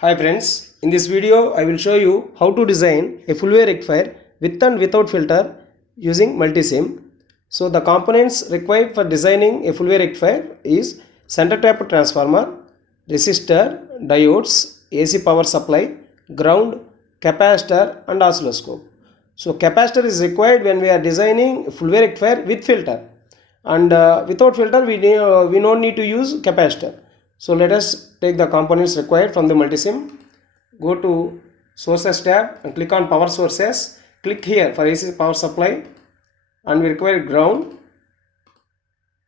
Hi friends, in this video I will show you how to design a full wave rectifier with and without filter using multisim. So the components required for designing a full wave rectifier is center tap transformer, resistor, diodes, AC power supply, ground, capacitor and oscilloscope. So capacitor is required when we are designing a full wave rectifier with filter, and without filter we don't need to use capacitor. So let us take the components required from the multisim. Go to sources tab and click on power sources. Click here for AC power supply, and we require ground.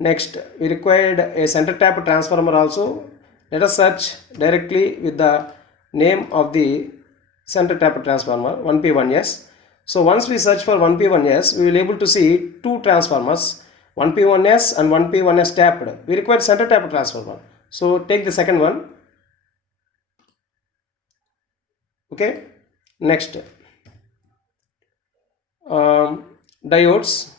Next we required a center tap transformer also. Let us search directly with the name of the center tap transformer 1P1S. So once we search for 1P1S, we will able to see two transformers, 1P1S and 1P1S tapped. We require center tap transformer. So take the second one. Okay. Next, diodes.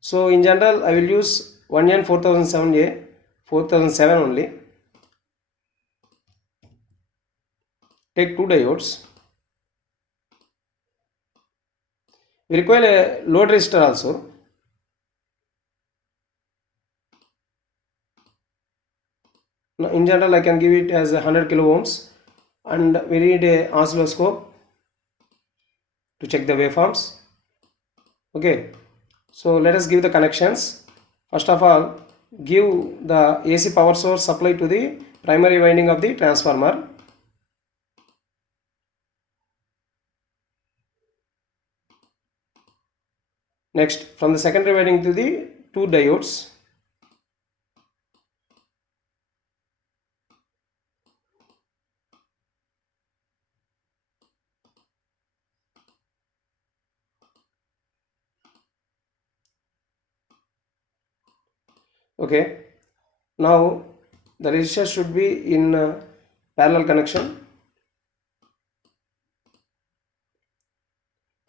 So in general, I will use 1N4007A, 4007 only. Take two diodes. We require a load resistor also. Now in general, I can give it as 100 kilo ohms, and we need a oscilloscope to check the waveforms. Okay, so let us give the connections. First of all, give the AC power source supply to the primary winding of the transformer. Next, from the secondary winding to the two diodes. Okay, now the resistor should be in parallel connection.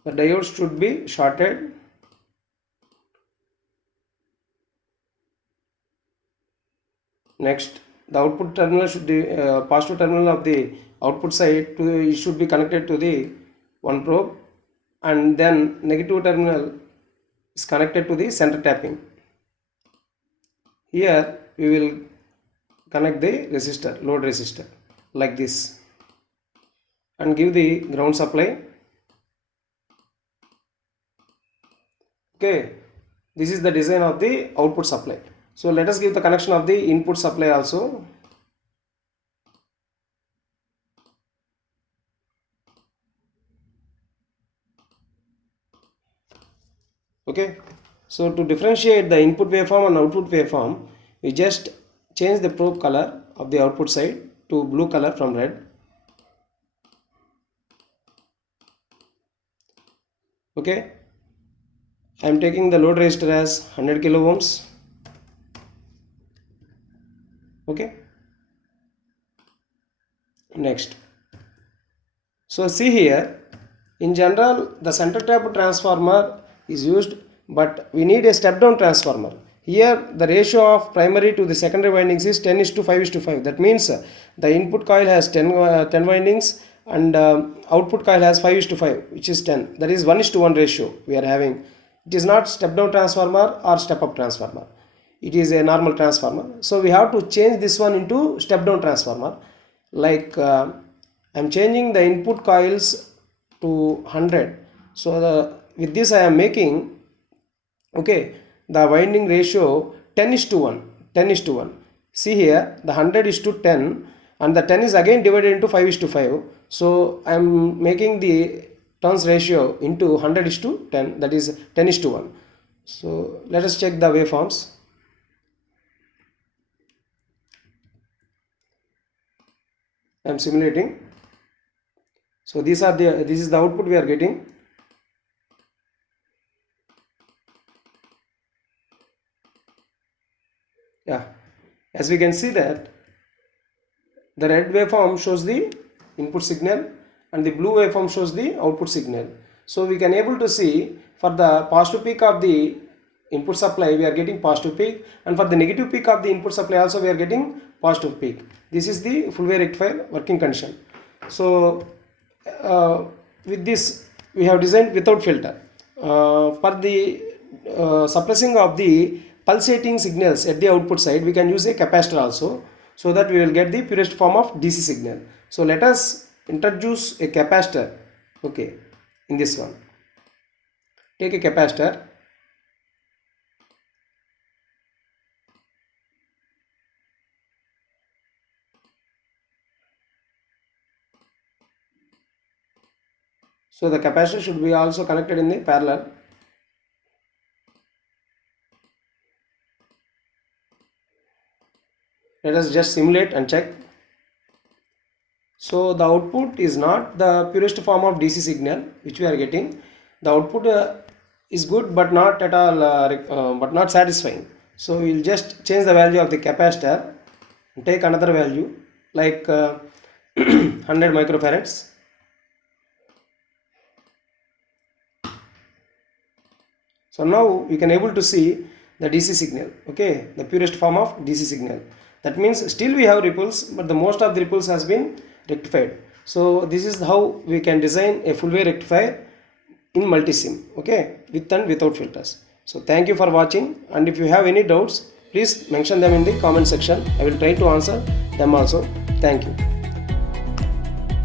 The diodes should be shorted. Next, the output terminal should be positive terminal of the output side to it should be connected to the one probe, and then negative terminal is connected to the center tapping. Here we will connect the resistor, load resistor, like this, and give the ground supply. Okay, this is the design of the output supply. So let us give the connection of the input supply also. Okay, so to differentiate the input waveform and output waveform, we just change the probe color of the output side to blue color from red. Okay, I am taking the load resistor as 100 kilo ohms. Okay, next, so see here, in general the center tap transformer is used, but we need a step down transformer. Here the ratio of primary to the secondary windings is 10:5:5. That means the input coil has 10 windings, and output coil has 5:5, which is 10. That is 1:1 ratio we are having. It is not step down transformer or step up transformer. It is a normal transformer. So we have to change this one into step down transformer. Like I am changing the input coils to 100. So with this I am making, okay, the winding ratio 10:1. 10:1. See here, the 100 is to 10, and the 10 is again divided into 5:5. So I am making the turns ratio into 100:10, that is 10:1. So let us check the waveforms. I am simulating. So this is the output we are getting. Yeah, as we can see that the red waveform shows the input signal and the blue waveform shows the output signal. So we can able to see for the positive peak of the input supply we are getting positive peak, and for the negative peak of the input supply also we are getting positive peak. This is the full wave rectifier working condition. So with this we have designed without filter. For the suppressing of the pulsating signals at the output side, we can use a capacitor also, so that we will get the purest form of DC signal. So let us introduce a capacitor. Okay, in this one, take a capacitor. So the capacitor should be also connected in the parallel. Let us just simulate and check. So the output is not the purest form of DC signal which we are getting. The output is good but not at all but not satisfying. So we will just change the value of the capacitor and take another value like 100 microfarads. So now we can able to see the DC signal, okay, the purest form of DC signal. That means still we have ripples, but the most of the ripples has been rectified. So this is how we can design a full wave rectifier in multisim, okay, with and without filters. So thank you for watching, and if you have any doubts, please mention them in the comment section. I will try to answer them also. Thank you.